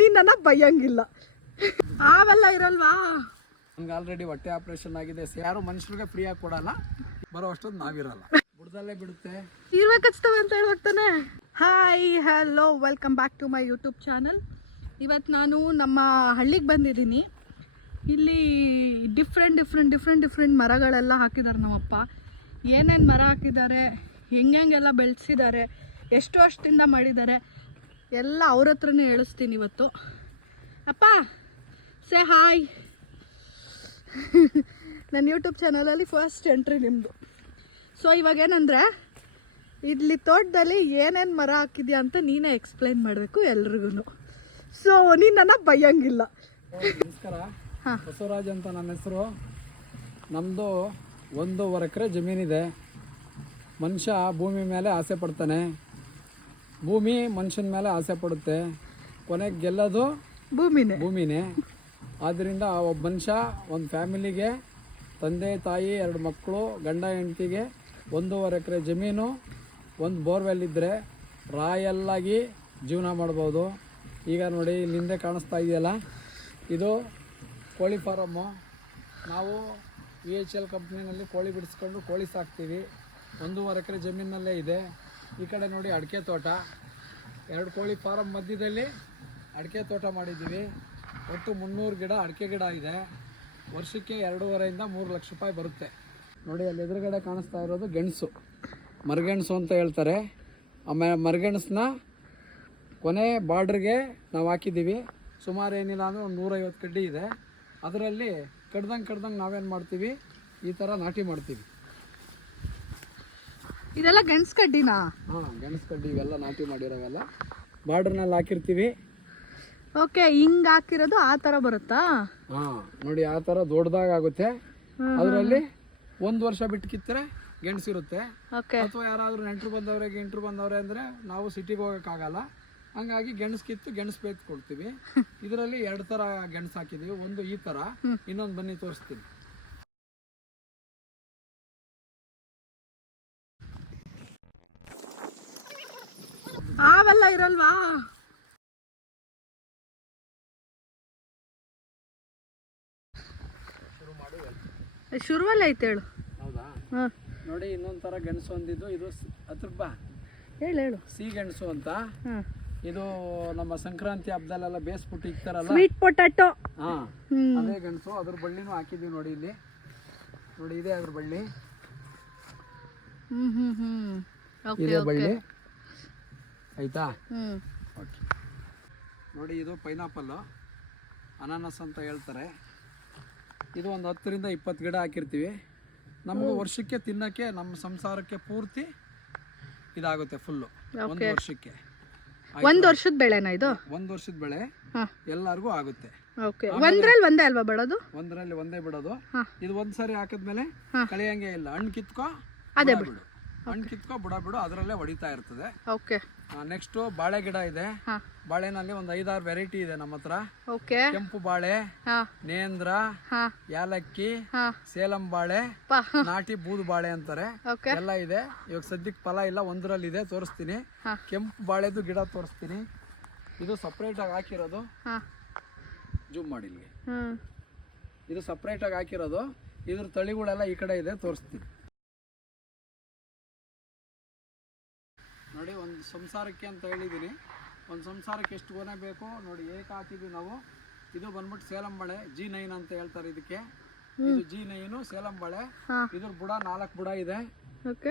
ನೀನ್ ನನ್ನ ಬೈಯಂಗಿಲ್ಲ ಆವೆಲ್ಲ ಇರಲ್ವಾ? ನಮ್ಗೆ ಆಲ್ರೆಡಿ ಹೊಟ್ಟೆ ಆಪರೇಷನ್ ಆಗಿದೆ. ಯಾರು ಮನುಷ್ಯರಿಗೆ ಫ್ರೀಯಾಗಿ ಕೊಡಲ್ಲ. ಬರೋ ಅಷ್ಟೊಂದು ನಾವಿರಲ್ಲ. ಬುಡ್ದಲ್ಲೇ ಬಿಡುತ್ತೆ. ಇರ್ಬೇಕಷ್ಟವ ಅಂತ ಹೇಳ್ಬೇಕಾನೆ hi hello welcome back to my YouTube channel ಇವತ್ತು ನಾನು ನಮ್ಮ ಹಳ್ಳಿಗೆ ಬಂದಿದ್ದೀನಿ. ಇಲ್ಲಿ ಡಿಫ್ರೆಂಟ್ ಡಿಫ್ರೆಂಟ್ ಡಿಫ್ರೆಂಟ್ ಡಿಫ್ರೆಂಟ್ ಮರಗಳೆಲ್ಲ ಹಾಕಿದ್ದಾರೆ ನಮ್ಮಪ್ಪ. ಏನೇನು ಮರ ಹಾಕಿದ್ದಾರೆ ಹೆಂಗೆಲ್ಲ ಬೆಳೆಸಿದ್ದಾರೆ ಎಷ್ಟು ವರ್ಷದಿಂದ ಮಾಡಿದ್ದಾರೆ. ಎಲ್ಲ ಅವ್ರ ಹತ್ರನೇ ಹೇಳಿಸ್ತೀನಿ ಇವತ್ತು. ಅಪ್ಪ ಸೇ ಹಾಯ್ ನನ್ನ ಯೂಟ್ಯೂಬ್ ಚಾನಲಲ್ಲಿ ಫಸ್ಟ್ ಎಂಟ್ರಿ ನಿಮ್ಮದು ಸೊ ಇವಾಗ ಏನಂದರೆ ಇಲ್ಲಿ ತೋಟದಲ್ಲಿ ಏನೇನು ಮರ ಹಾಕಿದ್ಯಾ ಅಂತ ನೀನೇ ಎಕ್ಸ್ಪ್ಲೈನ್ ಮಾಡಬೇಕು ಎಲ್ರಿಗೂ ಸೊ ನೀನು ನನ್ನ ಬೈಯಂಗಿಲ್ಲ ನಮಸ್ಕಾರ. ಹಾ. ಬಸವರಾಜ್ ಅಂತ ನನ್ನ ಹೆಸರು. ನಮ್ಮದು ಒಂದೂವರೆ ಎಕರೆ ಜಮೀನಿದೆ. ಮನುಷ್ಯ ಭೂಮಿ ಮೇಲೆ ಆಸೆ ಪಡ್ತಾನೆ. ಭೂಮಿ ಮನುಷ್ಯನ ಮೇಲೆ ಆಸೆ ಪಡುತ್ತೆ ಕೊನೆಗೆ ಗೆಲ್ಲೋದು ಭೂಮಿನೇ. ಭೂಮಿನೇ. ಆದ್ದರಿಂದ ಒಬ್ಬ ಮನುಷ್ಯ ಒಂದು ಫ್ಯಾಮಿಲಿಗೆ ತಂದೆ ತಾಯಿ ಎರಡು ಮಕ್ಕಳು ಗಂಡ ಹೆಂಡತಿಗೆ ಒಂದೂವರೆ ಎಕರೆ ಜಮೀನು ಒಂದು ಬೋರ್ವೆಲ್ ಇದ್ದರೆ ರಾಯಲ್ಲಾಗಿ ಜೀವನ ಮಾಡ್ಬೋದು. ಈಗ ನೋಡಿ ಇಲ್ಲಿ ಹಿಂದೆ ಕಾಣಿಸ್ತಾ ಇದೆಯಲ್ಲ? ಇದು ಕೋಳಿ ಫಾರಮ್ಮು ನಾವು ವಿ ಎಚ್ ಎಲ್ ಕಂಪ್ನಿನಲ್ಲಿ ಕೋಳಿ ಬಿಡಿಸ್ಕೊಂಡು ಕೋಳಿ ಸಾಕ್ತೀವಿ. ಒಂದೂವರೆ ಎಕರೆ ಜಮೀನಲ್ಲೇ ಇದೆ. ಈ ಕಡೆ ನೋಡಿ ಅಡಿಕೆ ತೋಟ. ಎರಡು ಕೋಳಿ ಫಾರಮ್ ಮಧ್ಯದಲ್ಲಿ ಅಡಿಕೆ ತೋಟ ಮಾಡಿದ್ದೀವಿ. ಒಟ್ಟು ಮುನ್ನೂರು ಗಿಡ, ಅಡಿಕೆ ಗಿಡ ಇದೆ. ವರ್ಷಕ್ಕೆ ಎರಡೂವರೆಯಿಂದ ಮೂರು ಲಕ್ಷ ರೂಪಾಯಿ ಬರುತ್ತೆ. ನೋಡಿ, ಅಲ್ಲಿ ಎದುರುಗಡೆ ಕಾಣಿಸ್ತಾ ಇರೋದು ಗೆಣಸು. ಮರಗೆಣಸು ಅಂತ ಹೇಳ್ತಾರೆ. ಆಮೇಲೆ ಮರಗೆಣಸನ್ನ ಕೊನೆ ಬಾರ್ಡ್ರಿಗೆ ನಾವು ಹಾಕಿದ್ದೀವಿ. ಸುಮಾರು ಏನಿಲ್ಲ ಅಂದರೆ ಒಂದು ನೂರೈವತ್ತು ಕಡ್ಡಿ ಇದೆ. ಅದರಲ್ಲಿ ಕಡ್ದಂಗೆ ಕಡ್ದಂಗೆ ನಾವೇನು ಮಾಡ್ತೀವಿ? ಈ ಥರ ನಾಟಿ ಮಾಡ್ತೀವಿ. ಇದೆಲ್ಲ ಗೆಣಸ್ ಕಡ್ಡಿನಾ? ಹಾಂ ಗೆಣಸು ಕಡ್ಡಿ ಇವೆಲ್ಲ ನಾಟಿ ಮಾಡಿರೋವೆಲ್ಲ. ಬಾರ್ಡರ್ನಲ್ಲಿ ಹಾಕಿರ್ತೀವಿ. ಓಕೆ ಹಿಂಗ್ ಹಾಕಿರೋದು ಆ ತರ ಬರುತ್ತಾ? ಹಾಂ ನೋಡಿ ಆ ತರ ಥರ ದೊಡ್ಡದಾಗುತ್ತೆ ಅದರಲ್ಲಿ ಒಂದು ವರ್ಷ ಬಿಟ್ಟು ಕಿತ್ತರೆ ಗೆಣಸಿರುತ್ತೆ ಓಕೆ. ಅಥವಾ ಯಾರಾದರೂ ನೆಂಟರು ಬಂದವ್ರೆ ಗೆಂಟ್ರು ಬಂದವ್ರೆ ಅಂದ್ರೆ ನಾವು ಸಿಟಿಗೆ ಹೋಗೋಕ್ಕಾಗಲ್ಲ. ಹಂಗಾಗಿ ಗೆಣಸು ಕಿತ್ತು ಗೆಣಸು ಬೇಕು ಕೊಡ್ತೀವಿ. ಇದರಲ್ಲಿ ಎರಡು ತರ ಗೆಣಸು ಹಾಕಿದೀವಿ. ಒಂದು ಈ ತರ ಇನ್ನೊಂದು ಬನ್ನಿ ತೋರಿಸ್ತೀನಿ. ಆವೆಲ್ಲ ಇರಲ್ವಾ? ಶುರುವಲ್ಲ ಐತೆ ಹೇಳು. ಹೌದಾ? ನೋಡಿ ಇನ್ನೊಂದು ಥರ ಗೆಣಸು ಒಂದಿದ್ದು ಇದು ಹತ್ರ ಬಾ. ಹೇಳು ಹೇಳು. ಸಿಹಿ ಗೆಣಸು ಅಂತ. ಇದು ನಮ್ಮ ಸಂಕ್ರಾಂತಿ ಹಬ್ಬದಲ್ಲೆಲ್ಲ ಬೇಸ್ಬಿಟ್ಟು ಇಕ್ತಾರಲ್ಲ? ಸ್ವೀಟ್ ಪೊಟ್ಯಾಟೊ ಹಾಂ. ಅದೇ ಗೆಣಸು ಅದ್ರ ಬಳ್ಳಿನೂ ಹಾಕಿದ್ದೀವಿ ನೋಡಿ ಇಲ್ಲಿ. ನೋಡಿ ಇದೆ ಅದ್ರ ಬಳ್ಳಿ. ಹ್ಮ್ ಹ್ಮ್ ಹ್ಮ್. ಓಕೆ ಇದೆ ಬಳ್ಳಿ. ಆಯ್ತಾ? ಓಕೆ ನೋಡಿ ಇದು ಪೈನಾಪಲ್ಲು ಅನಾನಸ್ ಅಂತ ಹೇಳ್ತಾರೆ. ಇದು ಒಂದು ಹತ್ತರಿಂದ ಇಪ್ಪತ್ತು ಗಿಡ ಹಾಕಿರ್ತೀವಿ. ನಮಗೆ ವರ್ಷಕ್ಕೆ ತಿನ್ನಕ್ಕೆ ನಮ್ಮ ಸಂಸಾರಕ್ಕೆ ಪೂರ್ತಿ ಇದಾಗುತ್ತೆ ಫುಲ್ಲು ಒಂದು ವರ್ಷಕ್ಕೆ. ಒಂದ್ ವರ್ಷದ ಬೆಳೆನಾ ಇದು? ಒಂದು ವರ್ಷದ ಬೆಳೆ ಎಲ್ಲರಿಗೂ ಆಗುತ್ತೆ. ಒಂದ್ರಲ್ಲಿ ಒಂದೇ ಅಲ್ವಾ ಬಿಡೋದು ಒಂದರಲ್ಲಿ ಒಂದೇ ಬಿಡೋದು. ಇದು ಒಂದ್ಸರಿ ಹಾಕದ್ಮೇಲೆ. ಕಳೆಯಂಗೆ ಇಲ್ಲ. ಹಣ್ಣು ಕಿತ್ಕೋ ಅದೇ ಬಿಡು. ಹಣ್ಣು ಕಿತ್ಕೊ ಬಿಡ ಬಿಡು ಅದರಲ್ಲೇ ಹೊಡಿತಾ ಇರ್ತದೆ. ಓಕೆ. ನೆಕ್ಸ್ಟು ಬಾಳೆ ಗಿಡ ಇದೆ. ಬಾಳೆನಲ್ಲಿ ಒಂದು ಐದಾರು ವೆರೈಟಿ ಇದೆ ನಮ್ಮ ಹತ್ರ. ಕೆಂಪು ಬಾಳೆ ನೇಂದ್ರ ಯಾಲಕ್ಕಿ ಸೇಲಂ ಬಾಳೆ ನಾಟಿ ಬೂದು ಬಾಳೆ ಅಂತಾರೆ. ಎಲ್ಲ ಇದೆ. ಇವಾಗ ಸದ್ಯಕ್ಕೆ ಫಲ ಇಲ್ಲ ಒಂದರಲ್ಲಿ ಇದೆ ತೋರಿಸ್ತೀನಿ. ಕೆಂಪು ಬಾಳೆದು ಗಿಡ ತೋರಿಸ್ತೀನಿ. ಇದು ಸಪ್ರೇಟಾಗಿ ಹಾಕಿರೋದು. ಹಾ. ಜೂಮ್ ಮಾಡಿ ಇದು ಸಪ್ರೇಟ್ ಸಪ್ರೇಟಾಗಿ ಹಾಕಿರೋದು. ಇದ್ರ ತಳಿಗಳೆಲ್ಲ ಈ ಕಡೆ ಇದೆ ತೋರಿಸ್ತೀನಿ. ನೋಡಿ ಒಂದು ಸಂಸಾರಕ್ಕೆ ಅಂತ ಹೇಳಿದ್ದೀನಿ ಒಂದು ಸಂಸಾರಕ್ಕೆ ಎಷ್ಟು ಗೊನೆ ಬೇಕು ನೋಡಿ ಏಕ ಹಾಕಿದ್ವಿ ನಾವು. ಇದು ಬಂದ್ಬಿಟ್ಟು ಸೇಲಂ ಬಾಳೆ ಜಿ ನೈನ್ ಅಂತ ಹೇಳ್ತಾರೆ ಇದಕ್ಕೆ. ಇದು ಜಿ ನೈನು ಸೇಲಂ ಬಾಳೆ ಇದ್ರ ಬುಡ ನಾಲ್ಕು ಬುಡ ಇದೆ.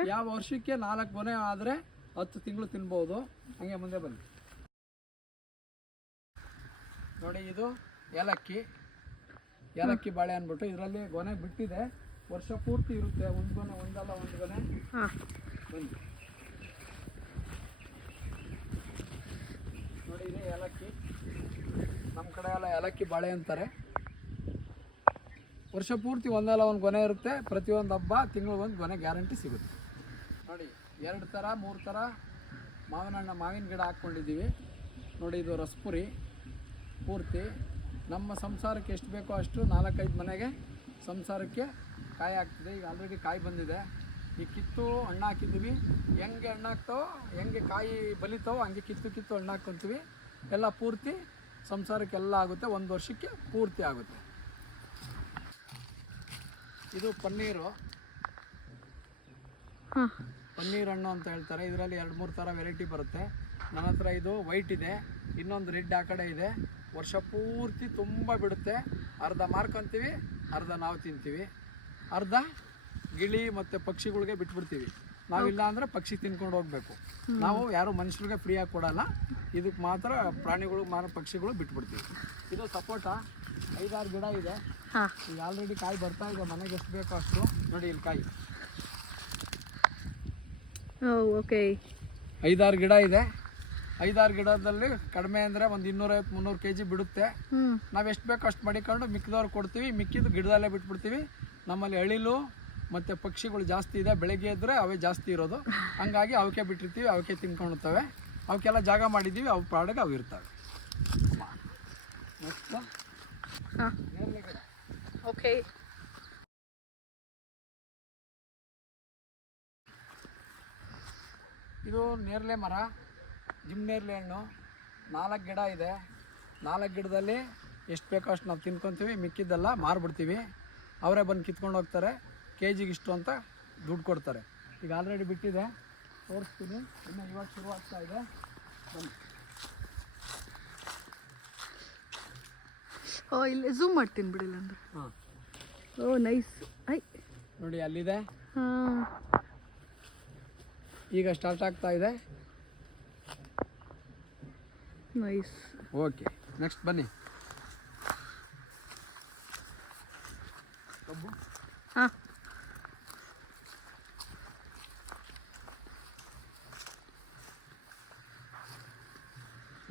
ಯಾವ ವರ್ಷಕ್ಕೆ ನಾಲ್ಕು ಗೊನೆ ಆದರೆ ಹತ್ತು ತಿಂಗಳು ತಿನ್ಬೋದು. ಹಂಗೆ ಮುಂದೆ ಬನ್ನಿ. ನೋಡಿ ಇದು ಏಲಕ್ಕಿ. ಏಲಕ್ಕಿ ಬಾಳೆ ಅಂದ್ಬಿಟ್ಟು ಇದರಲ್ಲಿ ಗೊನೆ ಬಿಟ್ಟಿದೆ. ವರ್ಷ ಪೂರ್ತಿ ಇರುತ್ತೆ. ಒಂದು ಗೊನೆ ಒಂದಲ್ಲ ಒಂದು ಗೊನೆ. ಹಾ. ಬನ್ನಿ ನೋಡಿ ಇದೆ ಏಲಕ್ಕಿ. ನಮ್ಮ ಕಡೆ ಎಲ್ಲ ಏಲಕ್ಕಿ ಬಾಳೆ ಅಂತಾರೆ. ವರ್ಷ ಪೂರ್ತಿ ಒಂದಲ್ಲ ಒಂದು ಗೊನೆ ಇರುತ್ತೆ. ಪ್ರತಿಯೊಂದು ಹಬ್ಬ ತಿಂಗಳು ಒಂದು ಗೊನೆ ಗ್ಯಾರಂಟಿ ಸಿಗುತ್ತೆ. ನೋಡಿ, ಎರಡು ಥರ ಮೂರು ಥರ ಮಾವಿನ ಹಣ್ಣು ಮಾವಿನ ಗಿಡ ಹಾಕ್ಕೊಂಡಿದ್ದೀವಿ. ನೋಡಿ, ಇದು ರಸ್ಪುರಿ. ಪೂರ್ತಿ. ನಮ್ಮ ಸಂಸಾರಕ್ಕೆ ಎಷ್ಟು ಬೇಕೋ ಅಷ್ಟು ನಾಲ್ಕೈದು ಮನೆಗೆ ಸಂಸಾರಕ್ಕೆ ಕಾಯಿ ಆಗ್ತಿದೆ. ಈಗ ಆಲ್ರೆಡಿ ಕಾಯಿ ಬಂದಿದೆ. ಈ ಕಿತ್ತು ಹಣ್ಣು ಹಾಕಿದ್ದೀವಿ. ಹೆಂಗೆ ಹಣ್ಣು ಹಾಕ್ತಾವೋ ಹೆಂಗೆ ಕಾಯಿ ಬಲಿತಾವೋ, ಹಂಗೆ ಕಿತ್ತು ಕಿತ್ತು ಹಣ್ಣು ಹಾಕ್ಕೊಂತೀವಿ ಎಲ್ಲ ಪೂರ್ತಿ ಸಂಸಾರಕ್ಕೆಲ್ಲ ಆಗುತ್ತೆ ಒಂದು ವರ್ಷಕ್ಕೆ ಪೂರ್ತಿ ಆಗುತ್ತೆ. ಇದು ಪನ್ನೀರು. ಪನ್ನೀರ್ ಹಣ್ಣು ಅಂತ ಹೇಳ್ತಾರೆ. ಇದರಲ್ಲಿ ಎರಡು ಮೂರು ಥರ ವೆರೈಟಿ ಬರುತ್ತೆ. ನನ್ನ ಹತ್ರ ಇದು ವೈಟ್ ಇದೆ ಇನ್ನೊಂದು ರೆಡ್ ಆ ಕಡೆ ಇದೆ. ವರ್ಷ ಪೂರ್ತಿ ತುಂಬ ಬಿಡುತ್ತೆ. ಅರ್ಧ ಮಾರ್ಕೊಂತೀವಿ ಅರ್ಧ ನಾವು ತಿಂತೀವಿ. ಅರ್ಧ ಗಿಳಿ ಮತ್ತು ಪಕ್ಷಿಗಳಿಗೆ ಬಿಟ್ಬಿಡ್ತೀವಿ. ನಾವಿಲ್ಲ ಅಂದರೆ ಪಕ್ಷಿ ತಿನ್ಕೊಂಡು ಹೋಗಬೇಕು. ನಾವು ಯಾರು ಮನುಷ್ಯರಿಗೆ ಫ್ರೀಯಾಗಿ ಕೊಡಲ್ಲ. ಇದಕ್ಕೆ ಮಾತ್ರ ಪ್ರಾಣಿಗಳು ಮಾನ ಪಕ್ಷಿಗಳು ಬಿಟ್ಬಿಡ್ತೀವಿ. ಇದು ಸಪೋಟ ಐದಾರು ಗಿಡ ಇದೆ. ಹಾಂ. ಈಗ ಆಲ್ರೆಡಿ ಕಾಯಿ ಬರ್ತಾ ಇದೆ. ಮನೆಗೆ ಎಷ್ಟು ಬೇಕೋ ಅಷ್ಟು. ನೋಡಿ ಇಲ್ಲಿ ಕಾಯಿ. ಓಕೆ. ಐದಾರು ಗಿಡ ಇದೆ. ಐದಾರು ಗಿಡದಲ್ಲಿ ಕಡಿಮೆ ಅಂದರೆ ಒಂದು ಇನ್ನೂರೈವತ್ತು ಮುನ್ನೂರು ಕೆ ಜಿ ಬಿಡುತ್ತೆ ನಾವು ಎಷ್ಟು ಬೇಕೋ ಅಷ್ಟು ಮಡಿಕೊಂಡು ಮಿಕ್ಕಿದವ್ರು ಕೊಡ್ತೀವಿ. ಮಿಕ್ಕಿದ್ದು ಗಿಡದಲ್ಲೇ ಬಿಟ್ಬಿಡ್ತೀವಿ. ನಮ್ಮಲ್ಲಿ ಅಳಿಲು ಮತ್ತು ಪಕ್ಷಿಗಳು ಜಾಸ್ತಿ ಇದೆ. ಬೆಳಗ್ಗೆ ಇದ್ದರೆ ಅವೇ ಜಾಸ್ತಿ ಇರೋದು. ಹಂಗಾಗಿ ಅವಕ್ಕೆ ಬಿಟ್ಟಿರ್ತೀವಿ ಅವಕ್ಕೆ ತಿನ್ಕೊಂಡಿರ್ತವೆ ಅವಕ್ಕೆಲ್ಲ ಜಾಗ ಮಾಡಿದ್ದೀವಿ ಅವು ಪ್ರಾಡಕ್ಟ್ ಅವು ಇರ್ತವೆ. ಓಕೆ ಇದು ನೇರಳೆ ಮರ ಜಿಮ್ ನೇರಳೆ ಹಣ್ಣು. ನಾಲ್ಕು ಗಿಡ ಇದೆ. ನಾಲ್ಕು ಗಿಡದಲ್ಲಿ ಎಷ್ಟು ಬೇಕೋ ಅಷ್ಟು ನಾವು ತಿನ್ಕೊತೀವಿ ಮಿಕ್ಕಿದ್ದೆಲ್ಲ ಮಾರ್ಬಿಡ್ತೀವಿ. ಅವರೇ ಬಂದು ಕಿತ್ಕೊಂಡು ಹೋಗ್ತಾರೆ ಕೆ ಜಿಗೆ ಇಷ್ಟು ಅಂತ ದುಡ್ಡು ಕೊಡ್ತಾರೆ. ಈಗ ಆಲ್ರೆಡಿ ಬಿಟ್ಟಿದೆ. ತೋರಿಸ್ತೀನಿ. ಇನ್ನು ಇವಾಗ ಶುರು ಆಗ್ತಾ ಇದೆ. ಬನ್ನಿ. ಓ ಇಲ್ಲಿ ಝೂಮ್ ಮಾಡ್ತೀನಿ ಬಿಡಿಲ್ಲ ಅಂದ್ರೆ ಹಾಂ. ಓ ನೈಸ್ ಐ. ನೋಡಿ ಅಲ್ಲಿದೆ. ಹಾಂ. ಈಗ ಸ್ಟಾರ್ಟ್ ಆಗ್ತಾ ಇದೆ. ನೈಸ್ ಓಕೆ ನೆಕ್ಸ್ಟ್ ಬನ್ನಿ ಕಬ್ಬು ಹಾಂ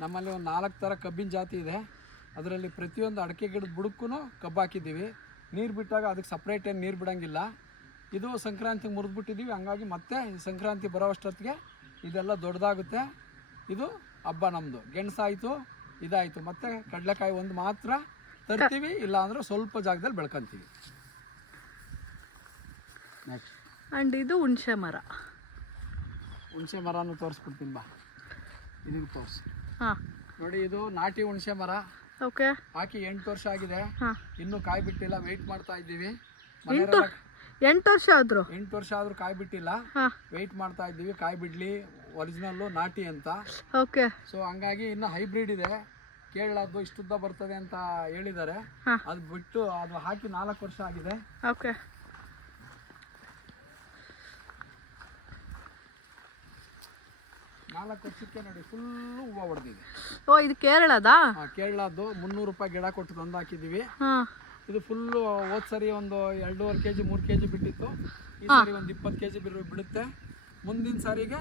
ನಮ್ಮಲ್ಲಿ ಒಂದು ನಾಲ್ಕು ಥರ ಕಬ್ಬಿನ ಜಾತಿ ಇದೆ. ಅದರಲ್ಲಿ ಪ್ರತಿಯೊಂದು ಅಡಿಕೆ ಗಿಡದ ಬುಡಕ್ಕೂ ಕಬ್ಬು ಹಾಕಿದ್ದೀವಿ. ನೀರು ಬಿಟ್ಟಾಗ ಅದಕ್ಕೆ ಸಪ್ರೇಟ್ ಏನು ನೀರು ಬಿಡೋಂಗಿಲ್ಲ. ಇದು ಸಂಕ್ರಾಂತಿಗೆ ಮುರಿದ್ಬಿಟ್ಟಿದ್ದೀವಿ. ಹಂಗಾಗಿ ಮತ್ತೆ ಸಂಕ್ರಾಂತಿ ಬರೋ ಅಷ್ಟೊತ್ತಿಗೆ ಇದೆಲ್ಲ ದೊಡ್ಡದಾಗುತ್ತೆ. ಇದು ಹಬ್ಬ ನಮ್ಮದು ಗೆಣಸಾಯಿತು ಇದಾಯಿತು. ಮತ್ತು ಕಡಲೆಕಾಯಿ ಒಂದು ಮಾತ್ರ ತರ್ತೀವಿ ಇಲ್ಲ ಅಂದ್ರೆ ಸ್ವಲ್ಪ ಜಾಗದಲ್ಲಿ ಬೆಳ್ಕೊತೀವಿ. ನೆಕ್ಸ್ಟ್ ಆ್ಯಂಡ್ ಇದು ಹುಣಸೆ ಮರ. ಹುಣಸೆ ಮರನೂ ತೋರಿಸ್ಬಿಡ್ತೀನಿ ಬಾ. ಇದನ್ನು ತೋರಿಸಿ. ನೋಡಿ ಇದು ನಾಟಿ ಹುಣಸೆ ಮರ. ಓಕೆ. ಹಾಕಿ ಎಂಟು ವರ್ಷ ಆಗಿದೆ. ಇನ್ನು ಕಾಯಿ ಬಿಟ್ಟಿಲ್ಲ ವೆಯ್ಟ್ ಮಾಡ್ತಾ ಇದ್ದೀವಿ. ಎಂಟು ಎಂಟು ವರ್ಷ ಆದ್ರು? ಎಂಟು ವರ್ಷ ಆದ್ರೂ ಕಾಯಿ ಬಿಟ್ಟಿಲ್ಲ. ವೆಯ್ಟ್ ಮಾಡ್ತಾ ಇದ್ದೀವಿ ಕಾಯಿ ಬಿಡ್ಲಿ ಒರಿಜಿನಲ್ಲು ನಾಟಿ ಅಂತ. ಓಕೆ. ಸೊ ಹಂಗಾಗಿ ಇನ್ನು ಹೈಬ್ರಿಡ್ ಇದೆ. ಕೇಳದ್ದು ಇಷ್ಟುದ್ದ ಬರ್ತದೆ ಅಂತ ಹೇಳಿದ್ದಾರೆ. ಅದ್ ಅದು ಬಿಟ್ಟು ಅದು ಹಾಕಿ ನಾಲ್ಕು ವರ್ಷ ಆಗಿದೆ. ಓಕೆ. ನಾಲ್ಕು ವರ್ಷಕ್ಕೆ ನೋಡಿ ಫುಲ್ಲು ಹೂವು ಹೊಡೆದಿದೆ ಓ ಇದು ಕೇರಳದಾ? ಕೇರಳದ್ದು ಮುನ್ನೂರು ರೂಪಾಯಿ ಗಿಡ ಕೊಟ್ಟು ತಂದು ಹಾಕಿದ್ದೀವಿ ಹಾಂ. ಇದು ಫುಲ್ಲು ಹೋದ್ ಸರಿ ಒಂದು ಎರಡೂವರೆ ಕೆ ಜಿ ಮೂರು ಕೆ ಜಿ ಬಿಟ್ಟಿತ್ತು. ಈ ಸರಿ ಒಂದು ಇಪ್ಪತ್ತು ಕೆ ಜಿ ಬಿಡುತ್ತೆ. ಮುಂದಿನ ಸಾರಿಗೆ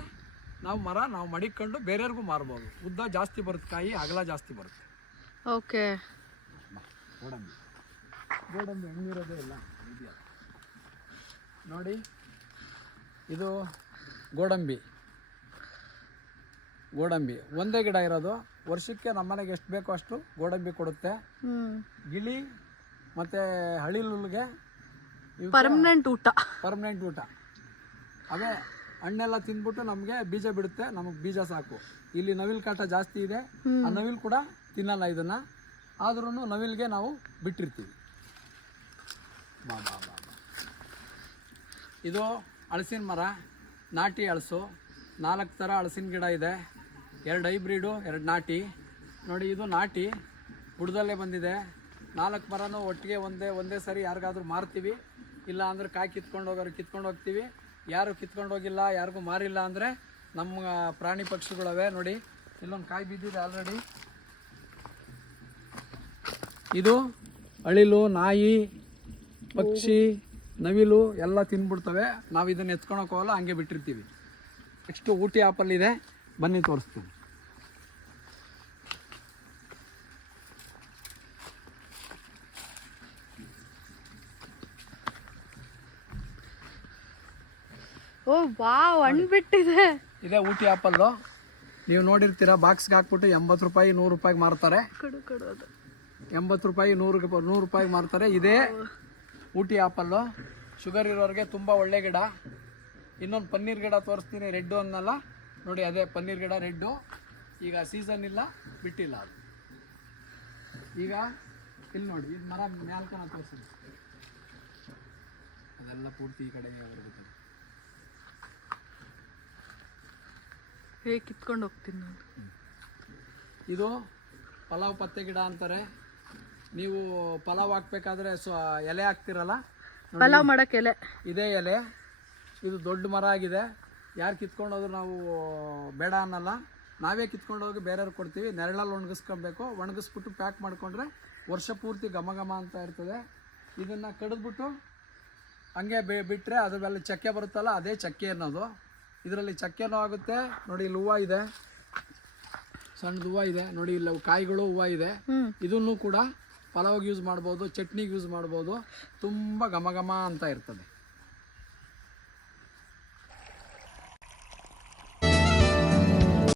ನಾವು ಮರ ನಾವು ಮಡಿಕೊಂಡು ಬೇರೆಯವ್ರಿಗೂ ಮಾರ್ಬೋದು. ಉದ್ದ ಜಾಸ್ತಿ ಬರುತ್ತೆ ಕಾಯಿ ಅಗಲ ಜಾಸ್ತಿ ಬರುತ್ತೆ. ಓಕೆ. ಗೋಡಂಬಿ. ಗೋಡಂಬಿ ಹಣ್ಣಿರೋದೇ ಇಲ್ಲ ಇದೆಯಲ್ಲ ನೋಡಿ ಇದು ಗೋಡಂಬಿ. ಗೋಡಂಬಿ. ಒಂದೇ ಗಿಡ ಇರೋದು. ವರ್ಷಕ್ಕೆ ನಮ್ಮನೆಗೆ ಎಷ್ಟು ಬೇಕೋ ಅಷ್ಟು ಗೋಡಂಬಿ ಕೊಡುತ್ತೆ. ಗಿಳಿ ಮತ್ತೆ ಹಳಿಲುಲ್ಗೆ ಪರ್ಮನೆಂಟ್ ಊಟ. ಪರ್ಮನೆಂಟ್ ಊಟ. ಅದೇ ಹಣ್ಣೆಲ್ಲ ತಿಂದ್ಬಿಟ್ಟು ನಮಗೆ ಬೀಜ ಬಿಡುತ್ತೆ. ನಮಗೆ ಬೀಜ ಸಾಕು. ಇಲ್ಲಿ ನವಿಲ್ ಕಾಟ ಜಾಸ್ತಿ ಇದೆ. ಆ ನವಿಲ್ ಕೂಡ ತಿನ್ನಲ್ಲ ಇದನ್ನು. ಆದ್ರೂ ನವಿಲ್ಗೆ ನಾವು ಬಿಟ್ಟಿರ್ತೀವಿ. ಬಾ ಬಾ ಬಾ ಬಾ. ಇದು ಹಳಸಿನ ಮರ. ನಾಟಿ ಹಳಸು ನಾಲ್ಕು ಥರ ಹಳಸಿನ ಗಿಡ ಇದೆ. ಎರಡು ಹೈಬ್ರಿಡು, ಎರಡು ನಾಟಿ. ನೋಡಿ, ಇದು ನಾಟಿ. ಬುಡದಲ್ಲೇ ಬಂದಿದೆ. ನಾಲ್ಕು ಮರನೂ ಒಟ್ಟಿಗೆ ಒಂದೇ ಒಂದೇ ಸರಿ ಯಾರಿಗಾದ್ರೂ ಮಾರ್ತೀವಿ. ಇಲ್ಲ ಅಂದ್ರೆ ಕಾಯಿ ಕಿತ್ಕೊಂಡು ಹೋಗೋರು ಕಿತ್ಕೊಂಡು ಹೋಗ್ತೀವಿ. ಯಾರು ಕಿತ್ಕೊಂಡು ಹೋಗಿಲ್ಲ, ಯಾರಿಗೂ ಮಾರಿಲ್ಲ ಅಂದರೆ ನಮ್ಮ ಪ್ರಾಣಿ ಪಕ್ಷಿಗಳವೆ. ನೋಡಿ, ಇಲ್ಲೊಂದು ಕಾಯಿ ಬಿದ್ದಿದೆ ಆಲ್ರೆಡಿ ಇದು ಅಳಿಲು, ನಾಯಿ, ಪಕ್ಷಿ, ನವಿಲು ಎಲ್ಲ ತಿಂದ್ಬಿಡ್ತವೆ ನಾವು ಇದನ್ನು ಎತ್ಕೊಳಕ್ ಹೋಗಲ್ಲ, ಹಂಗೆ ಬಿಟ್ಟಿರ್ತೀವಿ. ನೆಕ್ಸ್ಟು ಊಟಿ ಆಪಲ್ ಇದೆ. ಬನ್ನಿ ತೋರಿಸ್ತೀನಿ. ಓ ವಾವ್ ಹಣ್ಣು ಬಿಟ್ಟಿದೆ. ಇದೇ ಊಟಿ ಆಪಲ್ಲು. ನೀವು ನೋಡಿರ್ತೀರಾ ಬಾಕ್ಸ್ಗೆ ಹಾಕ್ಬಿಟ್ಟು ಎಂಬತ್ತು ರೂಪಾಯಿ ನೂರು ರೂಪಾಯಿಗೆ ಮಾರ್ತಾರೆ. ಎಂಬತ್ತು ರೂಪಾಯಿ ನೂರು ನೂರು ರೂಪಾಯಿಗೆ ಮಾರ್ತಾರೆ. ಇದೇ ಊಟಿ ಆಪಲ್ಲು. ಶುಗರ್ ಇರೋರಿಗೆ ತುಂಬ ಒಳ್ಳೆ ಗಿಡ. ಇನ್ನೊಂದು ಪನ್ನೀರ್ ಗಿಡ ತೋರಿಸ್ತೀನಿ ರೆಡ್ಡು ಅನ್ನಲ್ಲ. ನೋಡಿ ಅದೇ ಪನ್ನೀರ್ ಗಿಡ ರೆಡ್ಡು. ಈಗ ಸೀಸನ್ ಇಲ್ಲ ಬಿಟ್ಟಿಲ್ಲ ಅದು. ಈಗ ಇಲ್ಲಿ ನೋಡಿ ಇದು ಮರ ಮ್ಯಾಲ್ಕನ ತೋರಿಸಿದೆ. ಅದೆಲ್ಲ ಪೂರ್ತಿ ಈ ಕಡೆಗೆ ಬರ್ತದೆ ಹೇಗೆ ಕಿತ್ಕೊಂಡು ಹೋಗ್ತೀನಿ ನಾನು. ಇದು ಪಲಾವ್ ಪತ್ತೆ ಗಿಡ ಅಂತಾರೆ. ನೀವು ಪಲಾವ್ ಹಾಕ್ಬೇಕಾದ್ರೆ ಸ್ವ ಎಲೆ ಹಾಕ್ತಿರಲ್ಲ? ಪಲಾವ್ ಮಾಡಕ್ಕೆ ಎಲೆ. ಇದೇ ಎಲೆ. ಇದು ದೊಡ್ಡ ಮರ ಆಗಿದೆ. ಯಾರು ಕಿತ್ಕೊಂಡು ಹೋದ್ರು ನಾವು ಬೇಡ ಅನ್ನಲ್ಲ. ನಾವೇ ಕಿತ್ಕೊಂಡು ಹೋಗಿ ಬೇರೆಯವ್ರಿಗೆ ಕೊಡ್ತೀವಿ. ನೆರಳಲ್ಲಿ ಒಣಗಿಸ್ಕೊಬೇಕು. ಒಣಗಿಸ್ಬಿಟ್ಟು ಪ್ಯಾಕ್ ಮಾಡಿಕೊಂಡ್ರೆ ವರ್ಷ ಪೂರ್ತಿ ಘಮ ಘಮ ಅಂತ ಇರ್ತದೆ. ಇದನ್ನು ಕಡಿದ್ಬಿಟ್ಟು ಹಂಗೆ ಬಿ ಬಿಟ್ಟರೆ ಅದ್ರ ಮೇಲೆ ಚಕ್ಕೆ ಬರುತ್ತಲ್ಲ ಅದೇ ಚಕ್ಕೆ ಅನ್ನೋದು. ಇದರಲ್ಲಿ ಚಕ್ಕೆನೂ ಆಗುತ್ತೆ. ನೋಡಿ ಇಲ್ಲಿ ಹೂವು ಇದೆ. ಸಣ್ಣದು ಹೂವು ಇದೆ. ನೋಡಿ ಇಲ್ಲಿ ಕಾಯಿಗಳು ಹೂವು ಇದೆ. ಇದನ್ನು ಕೂಡ ಪಲಾವ್ಗೆ ಯೂಸ್ ಮಾಡ್ಬೋದು ಚಟ್ನಿಗೆ ಯೂಸ್ ಮಾಡ್ಬೋದು. ತುಂಬ ಘಮ ಘಮ ಅಂತ ಇರ್ತದೆ.